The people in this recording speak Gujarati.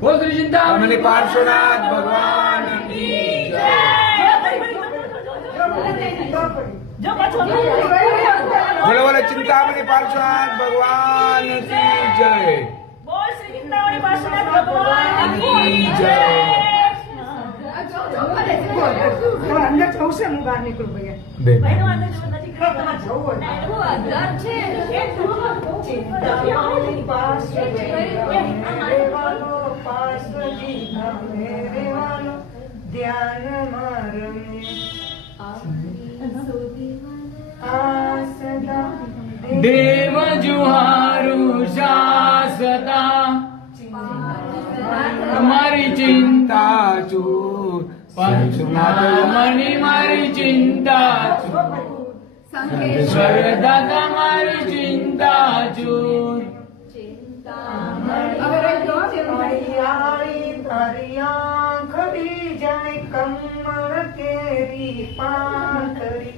બોલ શ્રી ચિંતામણી પાર્શ્વનાથ ભગવાન કી જય। બોલો બોલો ચિંતામણી પાર્શ્વનાથ ભગવાન કી જય। બોલ શ્રી ચિંતામણી પાર્શ્વનાથ ભગવાન કી જય। અંદર જવું છે, હું બહાર નીકળું ભૈયા। બે ભાઈનો અંદર જવું નથી, તમારે જવું હોય એવું આધાર છે ચિંતામણી રેવાનો પાસજી ધામે રેવાનો ધ્યાન મારમે આ સદા દેવ જુહારું શાસતા મારી ચિંતા ચૂર મણી મારી ચિંતા ચૂર દાદા મારી ચિંતા ચૂર હરિયાળી દરિયા ખરી જાય કમળ કેરી પાંખરી